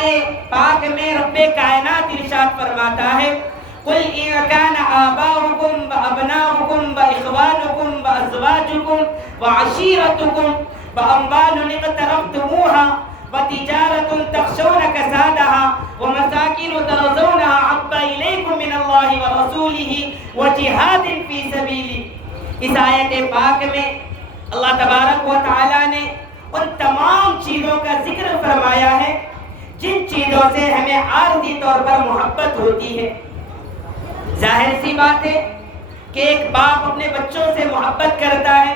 قرآن پاک میں رب کائنات ارشاد فرماتا ہے قل ان كان آباؤكم وابناؤكم واخوانكم وازواجكم وعشيرتكم واموال اقترفتموها وتجارة تخشون كسادها ومساكن ترضونها احب اليكم من الله ورسوله وجهاد في سبيله. اس آیت پاک میں اللہ تبارک و تعالی نے ان تمام چیزوں کا ذکر فرمایا ہے جن چیزوں سے ہمیں عارضی طور پر محبت ہوتی ہے. ظاہر سی بات ہے کہ ایک باپ اپنے بچوں سے محبت کرتا ہے،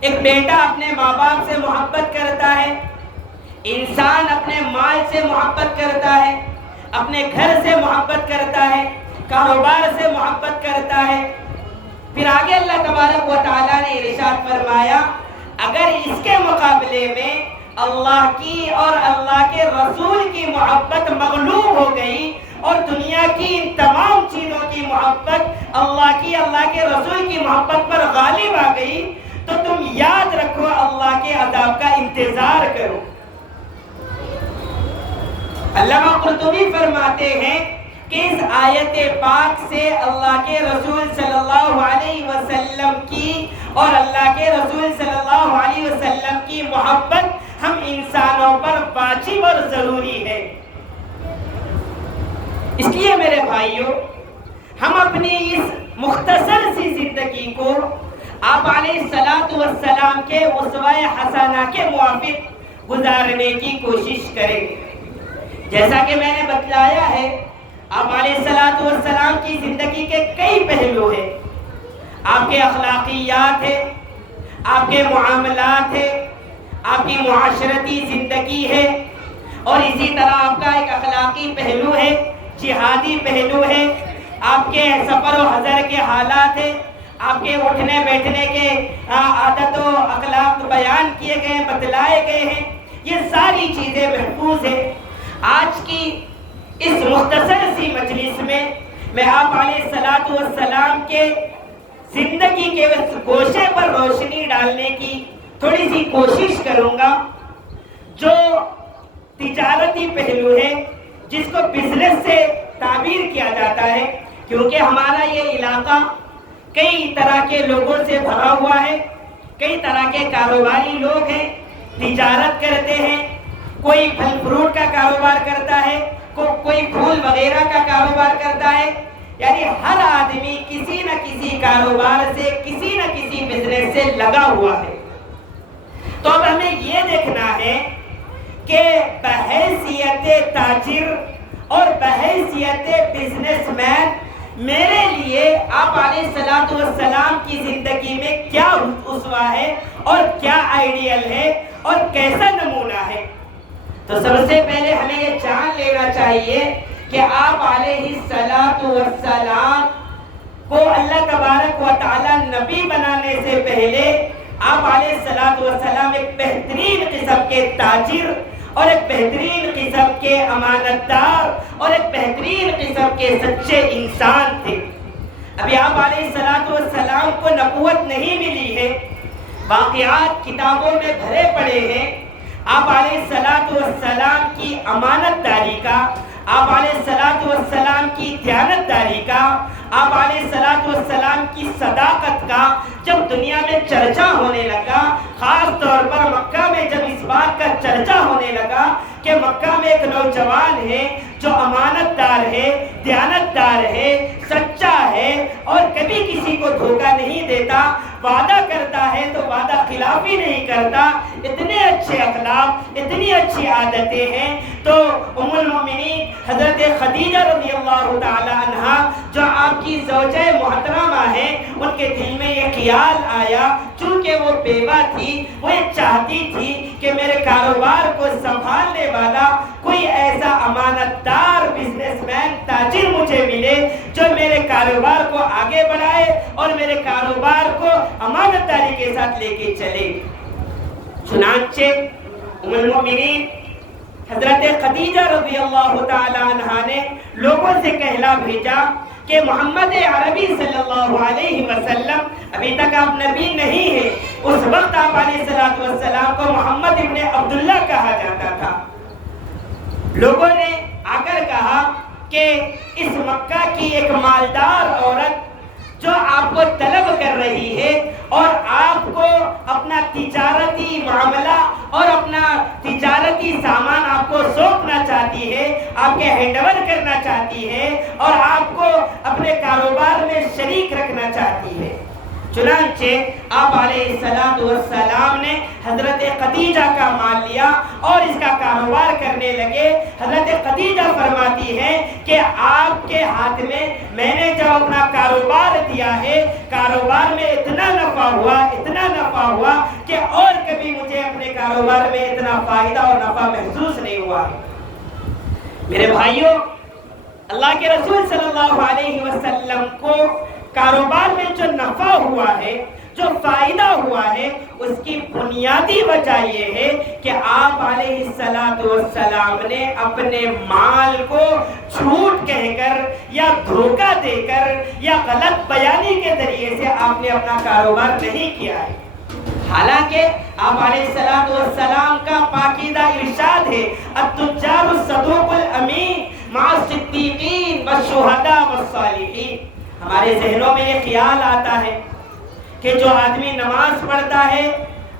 ایک بیٹا اپنے ماں باپ سے محبت کرتا ہے، انسان اپنے مال سے محبت کرتا ہے، اپنے گھر سے محبت کرتا ہے، کاروبار سے محبت کرتا ہے. پھر آگے اللہ تبارک و تعالیٰ نے ارشاد فرمایا اگر اس کے مقابلے میں اللہ کی اور اللہ کے رسول کی محبت مغلوب ہو گئی اور دنیا کی ان تمام چیزوں کی محبت اللہ کی، اللہ کے رسول کی محبت پر غالب آ گئی تو تم یاد رکھو اللہ کے عذاب کا انتظار کرو. علامہ قرطبی فرماتے ہیں کہ اس آیت پاک سے اللہ کے رسول صلی اللہ علیہ وسلم کی اور اللہ کے رسول صلی اللہ علیہ وسلم کی محبت ہم انسانوں پر واجب اور ضروری ہے. اس لیے میرے بھائیوں ہم اپنی اس مختصر سی زندگی کو آپ علیہ السلام کے اسوہ حسنہ کے موافق گزارنے کی کوشش کریں. جیسا کہ میں نے بتلایا ہے آپ علیہ السلام کی زندگی کے کئی پہلو ہیں. آپ کے اخلاقیات ہیں، آپ کے معاملات ہیں، آپ کی معاشرتی زندگی ہے، اور اسی طرح آپ کا ایک اخلاقی پہلو ہے، جہادی پہلو ہے، آپ کے سفر و حضر کے حالات ہیں، آپ کے اٹھنے بیٹھنے کے عادت و اخلاق بیان کیے گئے، بتلائے گئے ہیں. یہ ساری چیزیں محفوظ ہیں. آج کی اس مختصر سی مجلس میں آپ علیہ السلام کے زندگی کے اس گوشے پر روشنی ڈالنے کی تھوڑی سی کوشش کروں گا جو تجارتی پہلو ہے، جس کو بزنس سے تعبیر کیا جاتا ہے، کیونکہ ہمارا یہ علاقہ کئی طرح کے لوگوں سے بھرا ہوا ہے. کئی طرح کے کاروباری لوگ ہیں، تجارت کرتے ہیں. کوئی پھل فروٹ کا کاروبار کرتا ہے، کوئی پھول وغیرہ کا کاروبار کرتا ہے. یعنی ہر آدمی کسی نہ کسی کاروبار سے، کسی نہ کسی بزنس سے لگا ہوا ہے. تو اب ہمیں یہ دیکھنا ہے کہ بحیثیت تاجر اور بحیثیت بزنس مین میرے لیے آپ علیہ السلام کی زندگی میں کیا اسوہ ہے اور کیا آئیڈیل ہے اور کیسا نمونہ ہے. تو سب سے پہلے ہمیں یہ جان لینا چاہیے کہ آپ علیہ السلام کو اللہ تبارک و تعالی نبی بنانے سے پہلے آپ علیہ السلام ایک بہترین قسم کے تاجر اور ایک بہترین قسم کے امانت دار اور ایک بہترین قسم کے سچے انسان تھے. ابھی آپ علیہ السلام کو نبوت نہیں ملی ہے، واقعات کتابوں میں بھرے پڑے ہیں. آپ علیہ السلام کی امانت داری کا، آپ علیہ السلام کی دیانت داری کا، آپ علیہ السلام کی صداقت کا جب دنیا میں چرچا ہونے لگا، خاص طور پر مکہ میں جب اس بات کا چرچا ہونے لگا کہ مکہ میں ایک نوجوان ہے جو امانت دار ہے، دیانت دار ہے، سچا ہے اور کبھی کسی کو دھوکہ نہیں دیتا، وعدہ کرتا ہے تو وعدہ خلافی نہیں کرتا، اتنے اچھے اخلاق، اتنی اچھی عادتیں ہیں. تو ام المؤمنین حضرت خدیجہ رضی اللہ تعالی عنہا جو آپ کی زوجہ محترمہ ہے، ان کے دل میں یہ خیال آیا، چونکہ وہ بیوہ تھی، وہ یہ چاہتی تھی کہ میرے کاروبار کو سنبھالنے والا کوئی ایسا امانت دار بزنس مین تاجر مجھے ملے جو میرے کاروبار کو آگے بڑھائے اور میرے کاروبار کو امانت داری کے ساتھ لے کے چلے. چنانچہ ام المؤمنین حضرت خدیجہ رضی اللہ تعالی عنہا نے لوگوں سے کہلا بھیجا کہ محمد عربی صلی اللہ علیہ وسلم ابھی تک آپ نبی نہیں ہیں. اس وقت آپ علیہ السلام کو محمد ابن عبداللہ کہا جاتا تھا. لوگوں نے آ کر کہا کہ اس مکہ کی ایک مالدار عورت جو آپ کو طلب کر رہی ہے اور آپ کو اپنا تجارتی معاملہ اور اپنا تجارتی سامان آپ کو سونپنا چاہتی ہے، آپ کے ہینڈ اوور کرنا چاہتی ہے اور آپ کو اپنے کاروبار میں شریک رکھنا چاہتی ہے۔ چنانچہ آپ علیہ السلام نے حضرت خدیجہ کا مال لیا اور اس کا کاروبار کرنے لگے۔ حضرت خدیجہ فرماتی ہے کہ آپ کے ہاتھ میں نے جب اپنا کاروبار دیا ہے، کاروبار میں اتنا نفع ہوا کہ اور کبھی مجھے اپنے کاروبار میں اتنا فائدہ اور نفع محسوس نہیں ہوا۔ میرے بھائیوں، اللہ کے رسول صلی اللہ علیہ وسلم کو کاروبار میں جو نفع ہوا ہے، جو فائدہ ہوا ہے، اس کی بنیادی وجہ یہ ہے کہ آپ علیہ السلام نے اپنے مال کو جھوٹ کہہ کر یا دھوکہ دے کر یا غلط بیانی کے ذریعے سے آپ نے اپنا کاروبار نہیں کیا ہے۔ حالانکہ آپ علیہ السلام کا پاکیزہ ارشاد ہے، التجار الصدوق الامین مع الصدیقین والشہداء والصالحین۔ ہمارے ذہنوں میں یہ خیال آتا ہے کہ جو آدمی نماز پڑھتا ہے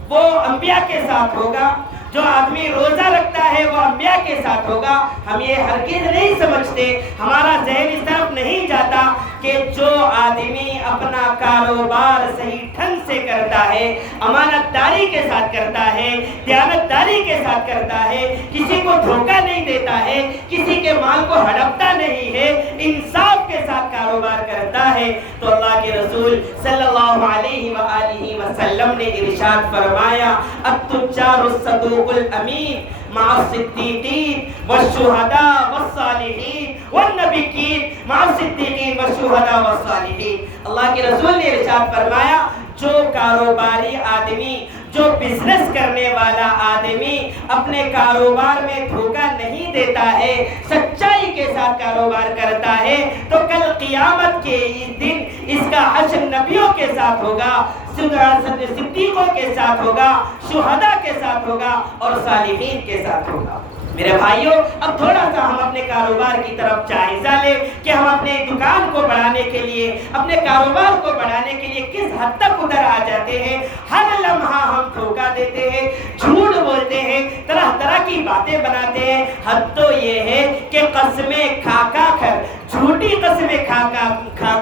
وہ انبیاء کے ساتھ ہوگا، جو آدمی روزہ رکھتا ہے وہ انبیاء کے ساتھ ہوگا۔ ہم یہ ہرگز نہیں سمجھتے، ہمارا ذہن اس طرف نہیں جاتا کہ جو آدمی اپنا کاروبار صحیح ڈھنگ سے کرتا ہے، امانت داری کے ساتھ کرتا ہے، دیانت داری کے ساتھ کرتا ہے، کسی کو دھوکہ نہیں دیتا ہے، کسی کے مال کو ہڑپتا نہیں ہے، انصاف کے ساتھ کاروبار کرتا ہے، تو اللہ کے رسول صلی اللہ علیہ وآلہ وسلم نے ارشاد فرمایا، التجار الصدوق الامین مع الصدیقین والشہداء والصالحین والنبیین مع الصدیقین والشہداء والصالحین۔ اللہ کے رسول نے ارشاد فرمایا، جو کاروباری آدمی، جو بزنس کرنے والا آدمی اپنے کاروبار میں دھوکہ نہیں دیتا ہے، سچائی کے ساتھ کاروبار کرتا ہے، تو کل قیامت کے دن اس کا حشر نبیوں کے ساتھ ہوگا، صدیقوں کے ساتھ ہوگا، شہداء کے ساتھ ہوگا اور صالحین کے ساتھ ہوگا۔ میرے بھائیوں، اب تھوڑا سا ہم اپنے کاروبار کی طرف جائزہ لیں کہ ہم اپنے دکان کو بڑھانے کے لیے، اپنے کاروبار کو بڑھانے کے لیے کس حد تک ادھر آ جاتے ہیں۔ ہر لمحہ ہم دھوکہ دیتے ہیں، جھوٹ بولتے ہیں، طرح طرح کی باتیں بناتے ہیں۔ حد تو یہ ہے کہ قسمیں کھا کر، جھوٹی قسمیں کھا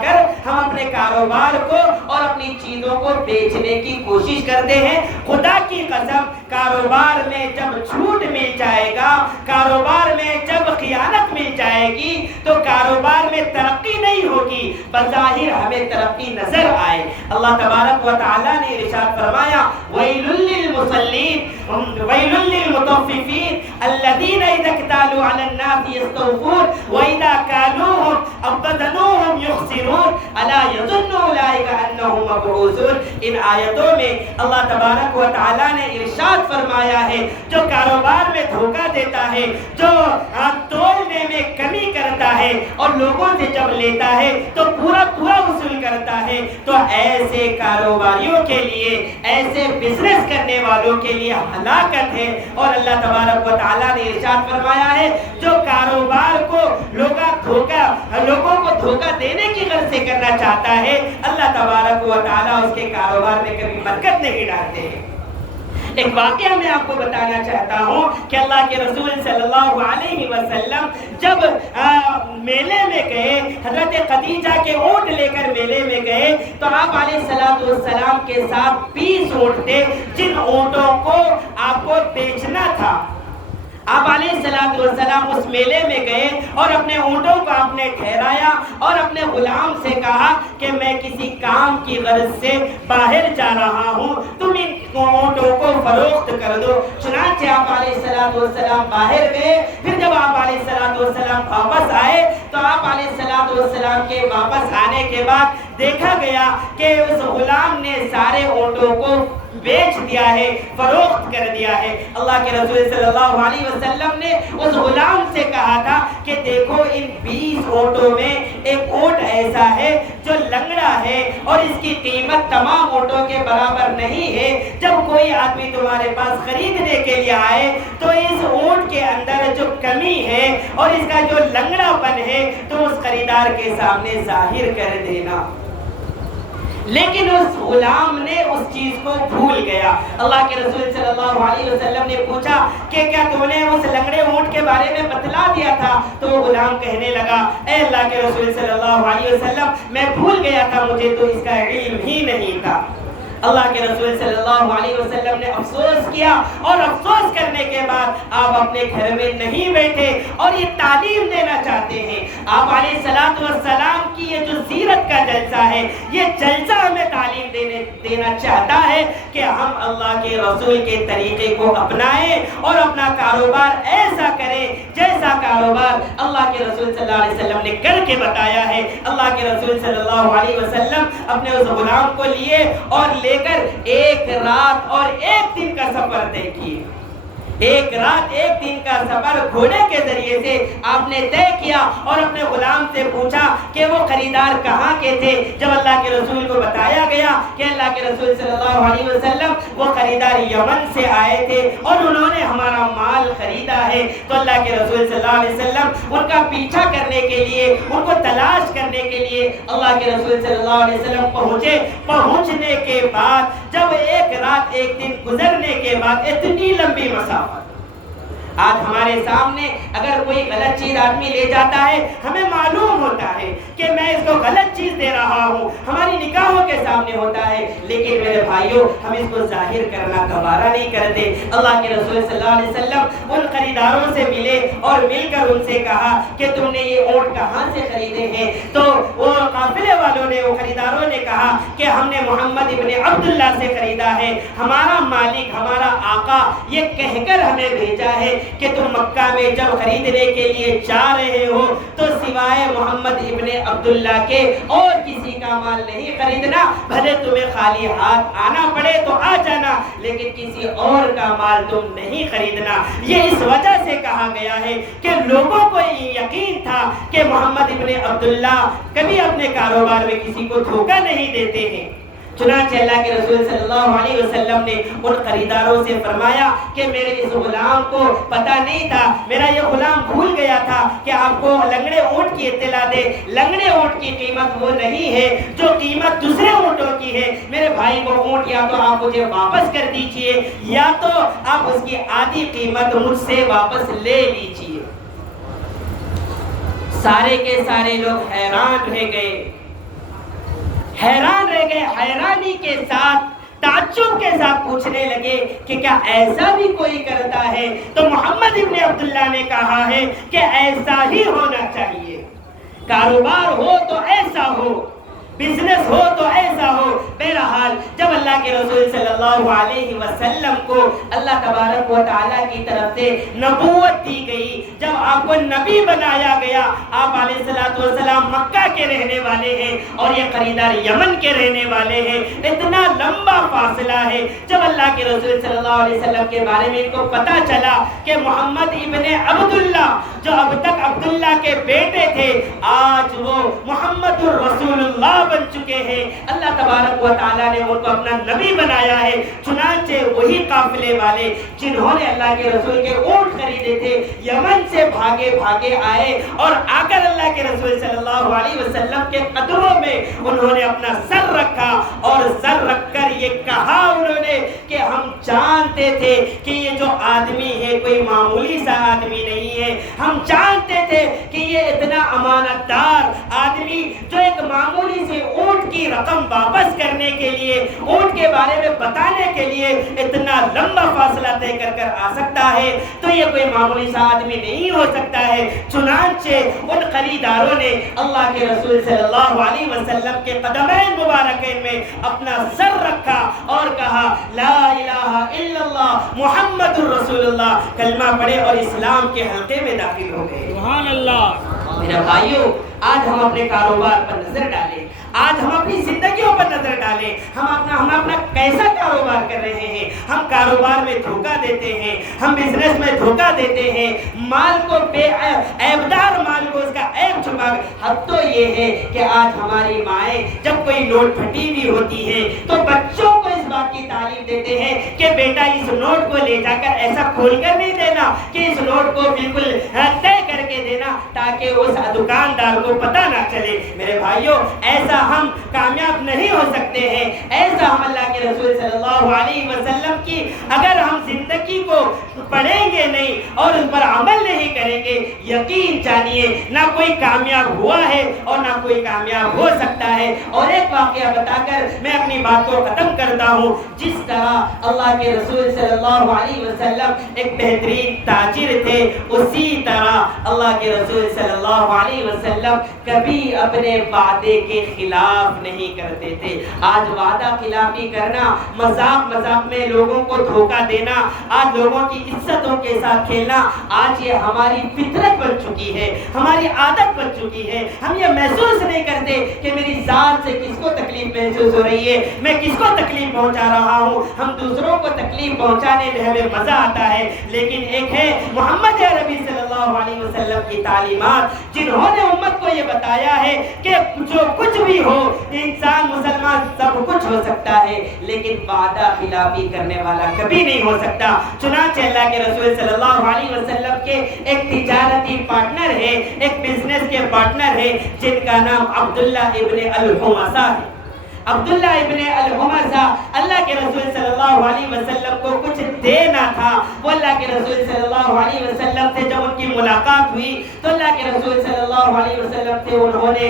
کر ہم اپنے کاروبار کو اور اپنی چیزوں کو بیچنے کی کوشش کرتے ہیں۔ خدا کی قسم، کاروبار میں جب جھوٹ مل جائے گا، کاروبار میں جب خیانت مل جائے گی، تو کاروبار میں ترقی نہیں ہوگی، بظاہر ہمیں ترقی نظر آئے۔ اللہ تبارک و تعالیٰ نے ارشاد فرمایا، وَيْلٌ لِّلْمُصَلِّينَ وَيْلٌ لِّلْمُطَفِّفِينَ الَّذِينَ إِذَا اكْتَالُوا عَلَى النَّاسِ يَسْتَوْفُونَ وَإِذَا كَالُوهُمْ أَوْ وَزَنُوهُمْ يُخْسِرُونَ أَلَا يَظُنُّ أُولَٰئِكَ أَنَّهُم مَّبْعُوثُونَ۔ ان آیتوں میں اللہ تبارک و تعالیٰ نے ارشاد فرمایا ہے، جو کاروبار میں دھوکہ دیتا ہے، جو تولنے میں کمی کرتا ہے اور لوگوں سے جب لیتا ہے تو پورا وصول کرتا ہے، تو ایسے کاروباریوں کے لیے، ایسے بزنس کرنے والوں کے لیے ہلاکت ہے۔ اور اللہ تبارک و تعالیٰ نے ارشاد فرمایا ہے، جو کاروبار کو لوگوں کو دھوکہ دینے کی غرض سے کرنا چاہتا ہے، اللہ تبارک و تعالیٰ اس کے کاروبار میں کبھی برکت نہیں ڈالتے ہیں۔ ایک واقعہ میں آپ کو بتانا چاہتا ہوں کہ اللہ کے رسول صلی اللہ علیہ وسلم جب میلے میں گئے، حضرت خدیجہ کے اونٹ لے کر میلے میں گئے، تو آپ علیہ السلام کے ساتھ 20 اونٹ تھے جن اونٹوں کو آپ کو بیچنا تھا۔ آپ علیہ السلام اس میلے میں گئے اور اپنے اونٹوں کو آپ نے ٹھہرایا اور اپنے غلام سے کہا کہ میں کسی کام کی غرض سے باہر جا رہا ہوں، تم ان اونٹوں کو فروخت کر دو۔ چنانچہ آپ علیہ السلام باہر گئے۔ پھر جب آپ علیہ السلام واپس آئے تو آپ علیہ السلام کے واپس آنے کے بعد دیکھا گیا کہ اس غلام نے سارے اونٹوں کو بیچ دیا ہے، فروخت کر دیا ہے۔ اللہ کے رسول صلی اللہ علیہ وسلم نے اس غلام سے کہا تھا کہ دیکھو ان 20 اونٹوں میں ایک اونٹ ایسا ہے جو لنگڑا ہے اور اس کی قیمت تمام اونٹوں کے برابر نہیں ہے۔ جب کوئی آدمی تمہارے پاس خریدنے کے لیے آئے تو اس اونٹ کے اندر جو کمی اور اس کا جو لنگڑا پن ہے تو اس خریدار کے سامنے ظاہر کر دینا۔ لیکن اس غلام نے اس چیز کو بھول گیا۔ اللہ کے رسول صلی اللہ علیہ وسلم نے پوچھا کہ کیا تم نے اس لنگڑے اونٹ کے بارے میں بتلا دیا تھا؟ تو وہ غلام کہنے لگا اے اللہ کے رسول صلی اللہ علیہ وسلم میں بھول گیا تھا، مجھے تو اس کا علم ہی نہیں تھا۔ اللہ کے رسول صلی اللہ علیہ وسلم نے افسوس کیا، اور افسوس کرنے کے بعد آپ اپنے گھر میں نہیں بیٹھے اور یہ تعلیم دینا چاہتے ہیں۔ آپ علیہ الصلوۃ والسلام کی یہ جو سیرت کا جلسہ ہے، یہ جلسہ ہمیں تعلیم دینا چاہتا ہے کہ ہم اللہ کے رسول کے طریقے کو اپنائیں اور اپنا کاروبار ایسا کریں جیسا کاروبار اللہ کے رسول صلی اللہ علیہ وسلم نے کر کے بتایا ہے۔ اللہ کے رسول صلی اللہ علیہ وسلم اپنے اس غلام کو لیے اور لے کر ایک رات اور ایک دن کا سفر طے کیے۔ ایک رات ایک دن کا سفر گھوڑے کے ذریعے سے آپ نے طے کیا اور اپنے غلام سے پوچھا کہ وہ خریدار کہاں کے تھے۔ جب اللہ کے رسول کو بتایا گیا کہ اللہ کے رسول صلی اللہ علیہ وسلم وہ خریدار یمن سے آئے تھے اور انہوں نے ہمارا مال خریدا ہے، تو اللہ کے رسول صلی اللہ علیہ وسلم ان کا پیچھا کرنے کے لیے، ان کو تلاش کرنے کے لیے اللہ کے رسول صلی اللہ علیہ وسلم پہنچے۔ پہنچنے کے بعد جب ایک رات ایک دن گزرنے کے بعد اتنی لمبی مسافت، آج ہمارے سامنے اگر کوئی غلط چیز آدمی لے جاتا ہے، ہمیں معلوم ہوتا ہے کہ میں اس کو غلط چیز دے رہا ہوں، ہماری نگاہوں کے سامنے ہوتا ہے، لیکن میرے بھائیوں ہم اس کو ظاہر کرنا گوارا نہیں کرتے۔ اللہ کے رسول صلی اللہ علیہ وسلم ان خریداروں سے ملے اور مل کر ان سے کہا کہ تم نے یہ اونٹ کہاں سے خریدے ہیں؟ تو وہ قافلے والوں نے، وہ خریداروں نے کہا کہ ہم نے محمد ابن عبداللہ سے خریدا ہے، ہمارا مالک، ہمارا آقا یہ کہہ کر ہمیں بھیجا ہے کہ تم مکہ میں جب خریدنے کے لیے جا رہے ہو تو سوائے محمد ابن عبداللہ کے اور کسی کا مال نہیں خریدنا، بھلے تمہیں خالی ہاتھ آنا پڑے تو آ جانا، لیکن کسی اور کا مال تم نہیں خریدنا۔ یہ اس وجہ سے کہا گیا ہے کہ لوگوں کو یقین تھا کہ محمد ابن عبداللہ کبھی اپنے کاروبار میں کسی کو دھوکہ نہیں دیتے ہیں۔ چنانچہ اللہ کے رسول صلی اللہ علیہ وسلم نے ان خریداروں سے فرمایا کہ میرے اس غلام کو پتہ نہیں تھا، میرا یہ غلام بھول گیا تھا کہ آپ کو لنگڑے اونٹ کی اطلاع دے۔ لنگڑے اونٹ کی قیمت وہ نہیں ہے جو قیمت دوسرے اونٹوں کی ہے۔ میرے بھائی کو اونٹ یا تو آپ مجھے واپس کر دیجئے یا تو آپ اس کی آدھی قیمت مجھ سے واپس لے لیجئے۔ سارے کے سارے لوگ حیران رہ گئے، حیرانی کے ساتھ، تعجب کے ساتھ پوچھنے لگے کہ کیا ایسا بھی کوئی کرتا ہے؟ تو محمد ابن عبداللہ نے کہا ہے کہ ایسا ہی ہونا چاہیے، کاروبار ہو تو ایسا ہو، بزنس ہو تو ایسا ہو۔ بہرحال جب اللہ کے رسول صلی اللہ علیہ وسلم کو اللہ تبارک و تعالیٰ کی طرف سے نبوت دی گئی، جب آپ کو نبی بنایا گیا، آپ علیہ الصلوۃ والسلام مکہ کے رہنے والے ہیں اور یہ خریدار یمن کے رہنے والے ہیں، اتنا لمبا فاصلہ ہے۔ جب اللہ کے رسول صلی اللہ علیہ وسلم کے بارے میں ان کو پتہ چلا کہ محمد ابن عبداللہ جو اب تک عبداللہ کے بیٹے تھے، آج وہ محمد الرسول اللہ بن چکے ہیں، اللہ تبارک و تعالیٰ نے ان کو اپنا نبی بنایا ہے۔ چنانچہ وہی قافلے والے جنہوں نے اللہ کے رسول کے اونٹ خریدے تھے، یمن سے بھاگے بھاگے آئے اور آ کر اللہ کے رسول صلی اللہ علیہ وسلم کے قدموں میں انہوں نے اپنا سر رکھا اور سر رکھ کر یہ کہا انہوں نے کہ ہم جانتے تھے کہ یہ جو آدمی ہے کوئی معمولی سا آدمی نہیں ہے، ہم جانتے تھے کہ یہ اتنا امانت دار آدمی جو ایک معمولی سے اونٹ کی رقم واپس کرنے کے لیے، اونٹ کے بارے میں بتانے کے لیے اتنا لمبا فاصلہ طے کر آ سکتا ہے، تو یہ کوئی معمولی سا آدمی نہیں ہو سکتا ہے۔ چنانچہ ان خریداروں نے اللہ کے رسول صلی اللہ علیہ وسلم کے قدمین مبارکین میں اپنا سر رکھا اور کہا لا الہ الا اللہ محمد الرسول اللہ، کلمہ پڑھے اور اسلام کے حلقے میں داخل ہو گئے۔ سبحان اللہ۔ میرے بھائیوں، آج ہم اپنے کاروبار پر نظر ڈالیں، آج ہم اپنی زندگیوں پر نظر ڈالیں، ہم اپنا کیسا کاروبار کر رہے ہیں؟ ہم کاروبار میں دھوکہ دیتے ہیں، ہم بزنس میں دھوکہ دیتے ہیں، مال کو بے عیبدار مال کو اس کا عیب چھپا۔ حد تو یہ ہے کہ آج ہماری مائیں جب کوئی نوٹ پھٹی ہوئی ہوتی ہے تو بچوں کو اس بات کی تعلیم دیتے ہیں کہ بیٹا اس نوٹ کو لے جا کر ایسا کھول کر نہیں دینا کہ اس نوٹ کو بالکل طے کر کے تاکہ اس دکاندار کو پتہ نہ چلے۔ میرے بھائیوں، ایسا ہم کامیاب نہیں ہو سکتے ہیں۔ ایسا ہم اللہ کے رسول صلی اللہ علیہ وسلم کی اگر ہم زندگی کو پڑھیں گے نہیں اور اس پر عمل نہیں کریں گے، یقین جانیے نہ کوئی کامیاب ہوا ہے اور نہ کوئی کامیاب ہو سکتا ہے۔ اور ایک واقعہ بتا کر میں اپنی بات کو ختم کرتا ہوں۔ جس طرح اللہ کے رسول صلی اللہ علیہ وسلم ایک بہترین تاجر تھے، اسی طرح اللہ کے رسول صلی اللہ علیہ وسلم کبھی اپنے وعدے کے خلاف نہیں کرتے تھے۔ آج وعدہ خلافی کرنا، مذاق مذاق میں لوگوں کو دھوکہ دینا، آج لوگوں کی عزتوں کے ساتھ کھیلنا، آج یہ ہماری فطرت بن چکی ہے، ہماری عادت بن چکی ہے۔ ہم یہ محسوس نہیں کرتے کہ میری ذات سے کس کو تکلیف محسوس ہو رہی ہے، میں کس کو تکلیف پہنچا رہا ہوں۔ ہم دوسروں کو تکلیف پہنچانے میں ہمیں مزہ آتا ہے، لیکن ایک ہے محمد عربی صلی اللہ علیہ وسلم کی تعلیمات، جنہوں نے امت کو یہ بتایا ہے کہ جو کچھ بھی ہو، انسان مسلمان سب کچھ ہو سکتا ہے، لیکن وعدہ خلافی کرنے والا کبھی نہیں ہو سکتا۔ چنانچہ اللہ کے رسول صلی اللہ علیہ وسلم کے ایک تجارتی پارٹنر ہے، ایک بزنس کے پارٹنر ہے، جن کا نام عبداللہ ابن الحمصہ ہے۔ عبداللہ ابن الحمصہ اللہ کے رسول صلی اللہ علیہ وسلم کو کچھ دینا تھا۔ وہ اللہ کے رسول صلی اللہ علیہ وسلم سے جب ان کی ملاقات ہوئی تو اللہ کے رسول صلی اللہ علیہ وسلم سے انہوں نے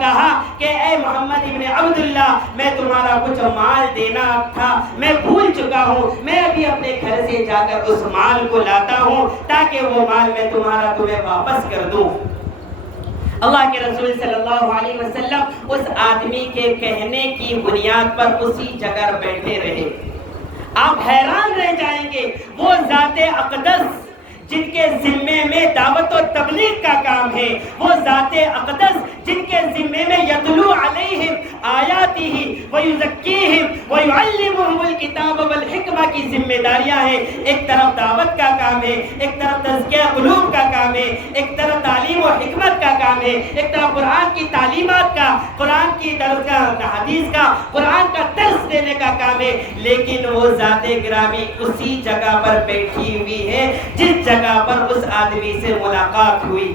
کہا کہ اے محمد ابن عبداللہ، میں تمہارا کچھ مال دینا تھا، میں بھول چکا ہوں، میں ابھی اپنے گھر سے جا کر اس مال کو لاتا ہوں تاکہ وہ مال میں تمہیں واپس کر دوں۔ اللہ کے رسول صلی اللہ علیہ وسلم اس آدمی کے کہنے کی بنیاد پر اسی جگہ بیٹھے رہے۔ آپ حیران رہ جائیں گے، وہ ذات اقدس جن کے ذمے میں دعوت و تبلیغ کا کام ہے، وہ ذات اقدس جن کے ذمے میں یتلو علیہم آیاتہ ویزکیہم ویعلمہم الکتاب والحکمہ کی ذمہ داریاں ہیں۔ ایک طرف دعوت کا کام ہے، ایک طرف تزکیہ قلوب کا کام ہے، ایک طرف تعلیم و حکمت کا کام ہے، ایک طرف قرآن کی تعلیمات کا، قرآن کی درس کا، حدیث کا، قرآن کا درس دینے کا کام ہے۔ لیکن وہ ذات گرامی اسی جگہ پر بیٹھی ہوئی ہے جس جگہ پر اس آدمی سے ملاقات ہوئی۔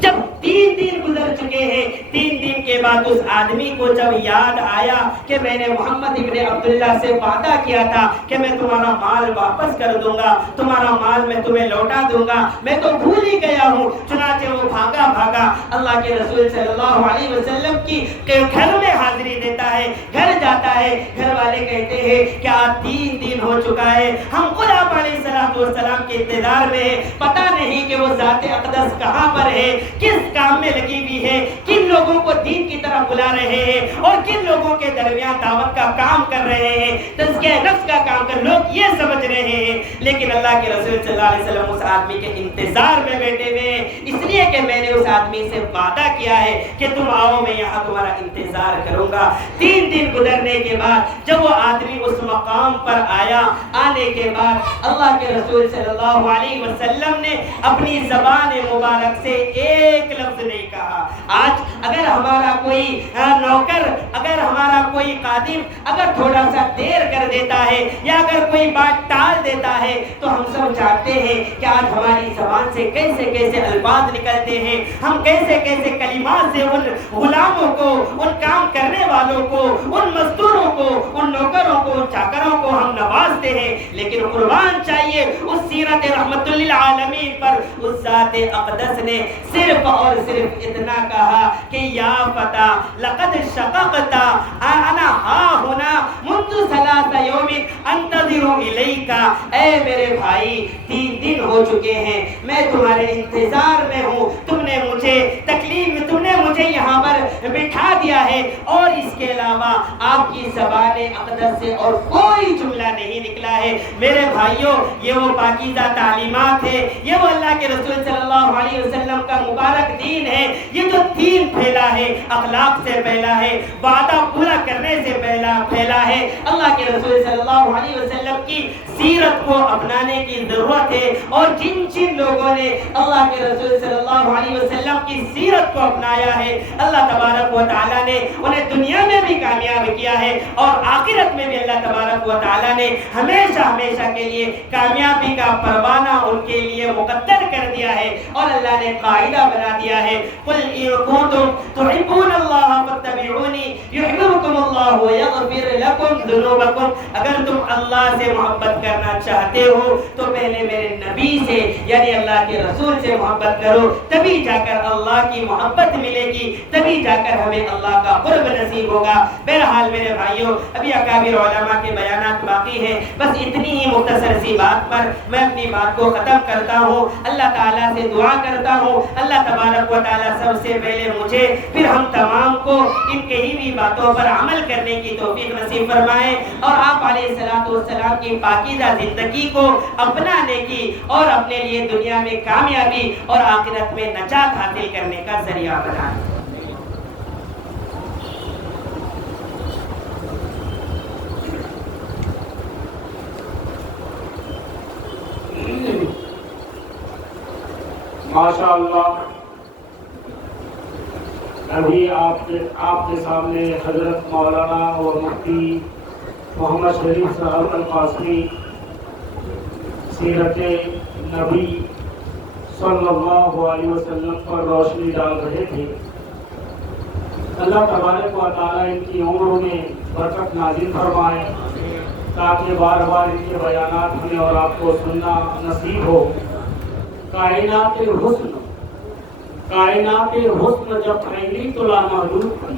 جب 3 دن گزر چکے ہیں، 3 دن کے بعد اس آدمی کو جب یاد آیا کہ میں نے محمد ابن عبداللہ سے وعدہ کیا تھا کہ میں تمہارا مال واپس کر دوں گا، تمہارا مال میں تمہیں لوٹا دوں گا، میں تو بھول ہی گیا ہوں۔ چنانچہ وہ بھاگا اللہ کے رسول صلی اللہ علیہ وسلم کی گھر میں حاضری دیتا ہے، گھر جاتا ہے۔ گھر والے کہتے ہیں کہ آج 3 دن ہو چکا ہے، ہم خود آپ علیہ السلام کے انتظار میں ہیں، پتہ نہیں کہ وہ ذات اقدس کہاں پر ہے، کس کام میں لگی ہوئی ہے، کن لوگوں کو دین کی طرف بلا رہے ہیں اور کن لوگوں کے درمیان دعوت کا کام کر رہے ہیں، تزکیہ نفس کا کام کر، لوگ یہ سمجھ رہے ہیں۔ لیکن اللہ کے رسول صلی اللہ علیہ وسلم اس آدمی کے انتظار میں بیٹھے ہوئے ہیں، اس لیے کہ میں نے اس آدمی سے وعدہ کیا ہے کہ تم آؤ، میں یہاں تمہارا انتظار کروں گا۔ 3 دن گزرنے کے بعد جب وہ آدمی اس مقام پر آیا، آنے کے بعد اللہ کے رسول صلی اللہ علیہ وسلم نے اپنی زبان مبارک سے ایک لفظ نہیں کہا۔ آج اگر ہمارا کوئی نوکر، اگر ہمارا کوئی خادم اگر تھوڑا سا دیر کر دیتا ہے یا اگر کوئی بات ٹال دیتا ہے تو ہم سب چاہتے ہیں کہ آج ہماری زبان سے کیسے کیسے الفاظ نکلتے ہیں، ہم کیسے کیسے کلمات سے ان غلاموں کو، ان کام کرنے والوں کو، ان مزدوروں کو، ان نوکروں کو، ان چاکروں کو ہم نوازتے ہیں۔ لیکن قربان چاہیے اس سیرت رحمت للعالمین پر اس ذات اقدس نے صرف اور صرف اتنا کہا کہ یا فتى لقد شققت انا ہا ہونا منذ 3 یوم انتظر الیک، اے میرے بھائی 3 دن ہو چکے ہیں، میں تمہارے انتظار میں ہوں، تم نے مجھے تکلیف، تم نے مجھے یہاں پر بٹھا دیا ہے اور اس کے علاوہ آپ کی زبان اقدس سے اور کوئی جملہ نہیں نکلا ہے۔ میرے بھائیوں، یہ وہ پاکیزہ تعلیمات ہے، یہ وہ اللہ کے رسول صلی اللہ علیہ وسلم کا مبارک دین ہے، یہ جو دین پھیلا ہے اخلاق سے پھیلا ہے، وعدہ پورا کرنے سے پھیلا ہے۔ اللہ کے رسول صلی اللہ علیہ وسلم کی سیرت کو اپنانے کی ضرورت ہے، اور جن لوگوں نے اللہ کے رسول صلی اللہ علیہ وسلم کی سیرت کو اپنایا ہے ہے، اللہ تبارک و تعالیٰ نے انہیں دنیا میں بھی کامیاب کیا ہے اور آخرت میں بھی اللہ تبارک و تعالیٰ نے ہمیشہ ہمیشہ کے لیے کامیابی کا پروانہ ان کے لیے مقدر کر دیا ہے، اور اللہ نے قاعدہ بنا دیا ہے، قُلْ إِن كُنتُمْ تُحِبُّونَ اللَّهَ فَاتَّبِعُونِي يُحْبِبْكُمُ اللَّهُ وَيَغْفِرْ لَكُمْ ذُنُوبَكُمْ۔ اگر تم اللہ سے محبت کرنا چاہتے ہو تو پہلے میرے نبی سے یعنی اللہ کے رسول سے محبت کرو، تبھی جا کر اللہ کی محبت ملے گی، تبھی جا کر ہمیں اللہ کا قرب نصیب ہوگا۔ بہرحال میرے بھائیوں، ابھی اکابر علماء کے بیانات باقی ہیں، بس اتنی ہی مختصر سی بات پر میں اپنی بات کو ختم کرتا ہوں۔ اللہ تعالیٰ سے دعا کرتا ہوں اللہ تبارک و تعالیٰ سب سے پہلے مجھے پھر ہم تمام کو ان کہی ہوئی باتوں پر عمل کرنے کی توفیق نصیب فرمائے، اور آپ علیہ السلام کی پاکیزہ زندگی کو اپنانے کی اور اپنے لیے دنیا میں کامیابی اور آخرت میں نجات حاصل کرنے کا ذریعہ بنائے۔ ماشاء اللہ، ابھی آپ کے سامنے حضرت مولانا اور مفتی محمد شریف صاحب القاسمی سیرت نبی صلی اللہ علیہ وسلم پر روشنی ڈال رہے تھے۔ اللہ تبارک و تعالیٰ ان کی عمروں میں برکت نازل فرمائے تاکہ بار بار ان کے بیانات ہمیں اور آپ کو سننا نصیب ہو۔ کائنات حسن جب پھیلی تو لامحدود تھی،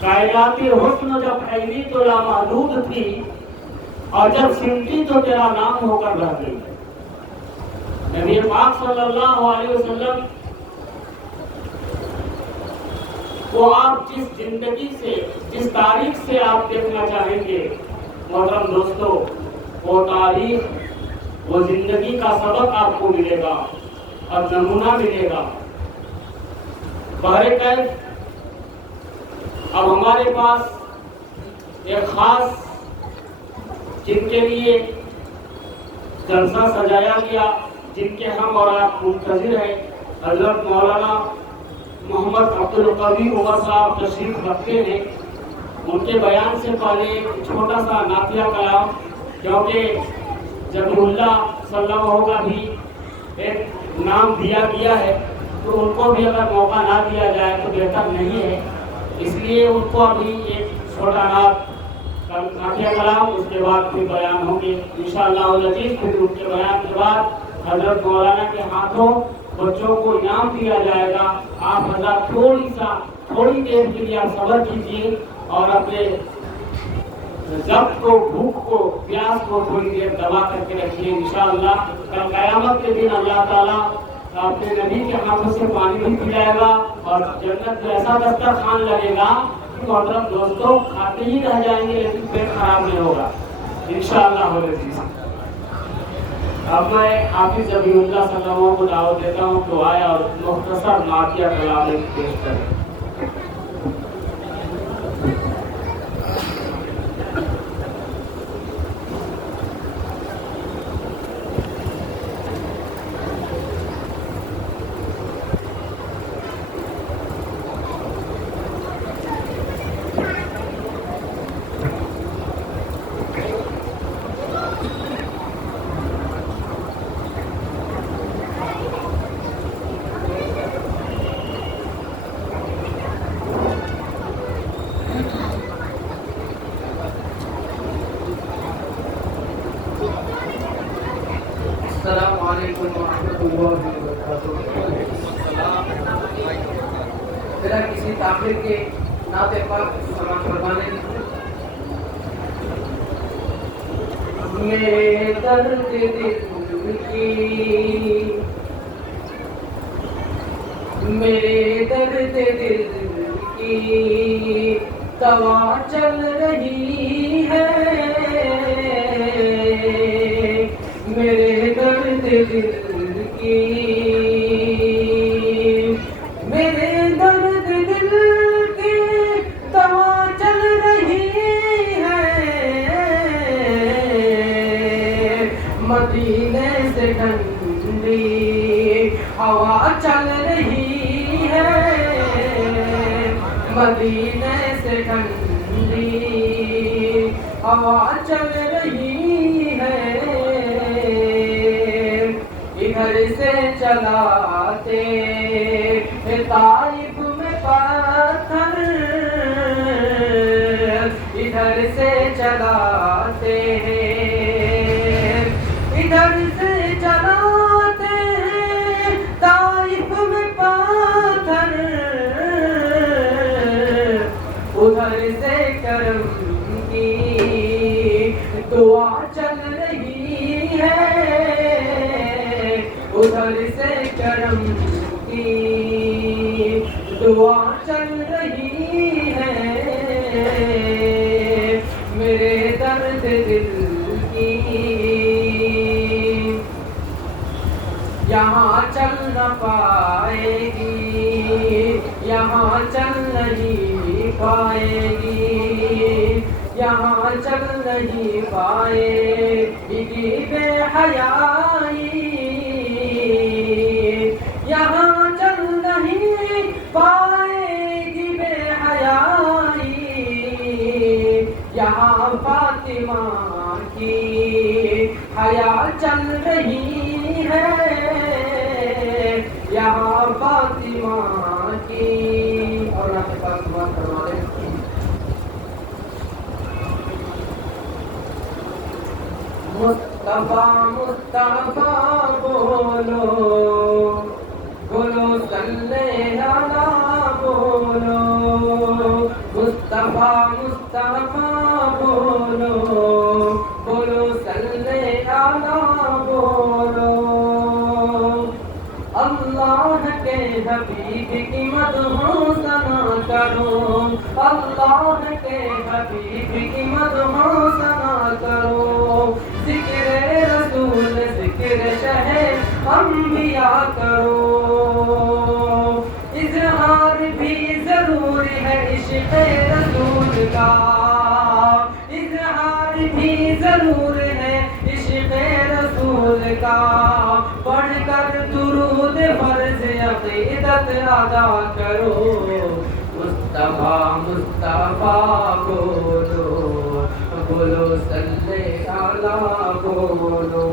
کائنات حسن جب پھیلی تو لامحدود تھی، اور جب سمٹی تو تیرا نام ہو کر رہ گئی۔ نبی پاک صلی اللہ علیہ وسلم کو آپ جس زندگی سے، جس تاریخ سے آپ دیکھنا چاہیں گے محترم دوستو، وہ تاریخ، وہ زندگی کا سبق آپ کو ملے گا اور نمونہ ملے گا۔ بہرکیف اب ہمارے پاس ایک خاص جن کے لیے جلسہ سجایا گیا، جن کے ہم اور آپ منتظر ہیں، حضرت مولانا محمد عبدالقوی عمر صاحب تشریف رکھتے ہیں۔ ان کے بیان سے پہلے ایک چھوٹا سا نعتیہ کلام، کیونکہ جب اللہ صلی اللہ ہوگا بھی ایک نام دیا گیا ہے تو ان کو بھی اگر موقع نہ دیا جائے تو بہتر نہیں ہے، اس لیے ان کو ابھی ایک چھوٹا نعتیہ کلام، اس کے بعد پھر بیان ہوں گے انشاءاللہ العزیز۔ پھر ان کے بیان کے بعد حضرت مولانا کے ہاتھوں بچوں کو انعام دیا جائے گا۔ آپ حضرات تھوڑی دیر کے لیے آپ صبر کیجیے اور اپنے ضبط کو، بھوک کو، پیاس کو تھوڑی دیر دبا کر کے رکھیے انشاءاللہ۔ کل قیامت کے دن اللہ تعالیٰ اپنے نبی کے ہاتھوں سے پانی بھی پلائے گا اور جنت میں ایسا دسترخوان لگے گا کہ محترم دوستوں کھاتے ہی رہ جائیں گے لیکن پیٹ خراب نہیں ہوگا انشاءاللہ العزیز۔ اب میں حافظ ابی اللہ صلی اللہ علیہ وسلم کو دعوت دیتا ہوں کہ آئے اور مختصر نعتیہ کلام پیش کریں۔ السلام علیکم ورحمۃ اللہ وبرکاتہ۔ میرا کسی تاخیر کے نعت پاک سلام فرمانے میرے درد دل کی، میرے درد دل کی دوا چل رہی ہے، میرے درد دل کی، میرے درد دل کی دوا چل رہی ہے، مدینے سے ٹھنڈی ہوا چل رہی ہے، مدینے سے ٹھنڈی ہوا چل رہی ہے، ادھر سے چلاتے طائف میں پتھر، ادھر سے چلاتے ہیں، ادھر سے چلاتے ہیں طائف میں پتھر، ادھر سے کرم کی دعا چل رہی ہے، ادھر سے کرم کی دعا چل رہی ہے، میرے درد دل کی یہاں چل نہ پائے گی، یہاں چل نہیں پائے گی، یہاں چل نہیں پائے گی بے حیائی، یہاں چل نہیں پائے گی بے حیائی، یہاں فاطمہ کی حیا چل رہی ہے، یہاں فاطمہ کی، اور آپ کے پاس بات کروا دیں۔ مصطفیٰ مصطفیٰ بولو، بولو صلی اللہ بولو، مصطفیٰ مصطفیٰ بولو، بولو صلی اللہ بولو، اللہ کے حبیب کی مدحوں ثنا کرو، اللہ کے حبیب کی مدحوں ثنا کرو، ذکر رسول ذکر شہ انبیاء کرو، اظہار بھی ضرور ہے عشق رسول کا، اظہار بھی ضرور ہے عشق رسول کا، پڑھ کر درود فرض عقیدت ادا کرو، مصطفیٰ مصطفیٰ بولو، بولو صلی اللہ بولو۔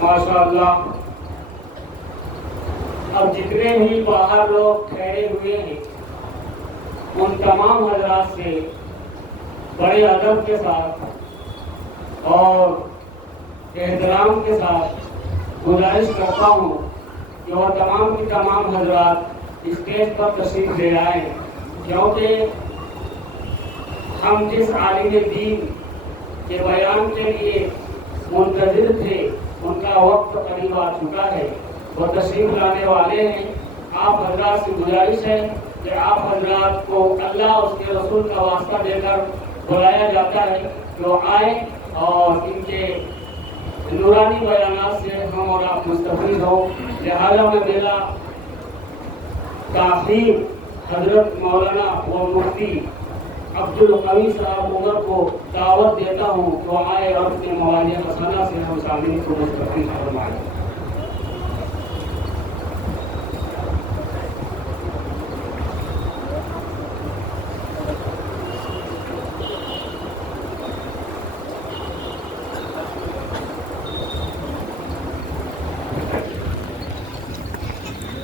ماشاءاللہ، اب جتنے بھی باہر لوگ ٹھہرے ہوئے ہیں ان تمام حضرات سے بڑے ادب کے ساتھ اور احترام کے ساتھ گزارش کرتا ہوں کہ وہ تمام کی تمام حضرات اسٹیج پر تشریف لے آئیں، کیونکہ ہم جس عالم دین کے بیان کے لیے منتظر تھے ان کا وقت قریب آ چکا ہے، وہ تشریف لانے والے ہیں۔ آپ حضرات سے گزارش ہے کہ آپ حضرات کو اللہ اس کے رسول کا واسطہ دے کر بلایا جاتا ہے کہ وہ آئیں اور ان کے نورانی بیانات سے ہم اور آپ مستفید ہوں۔ لہٰذا میں میرا تاخیر حضرت مولانا و مفتی عبدالقوی صاحب عمر کو دعوت دیتا ہوں کہ وہ آئے اور اپنے موالیا حسنہ سے ہم سامنے کو مستفید فرمائیں۔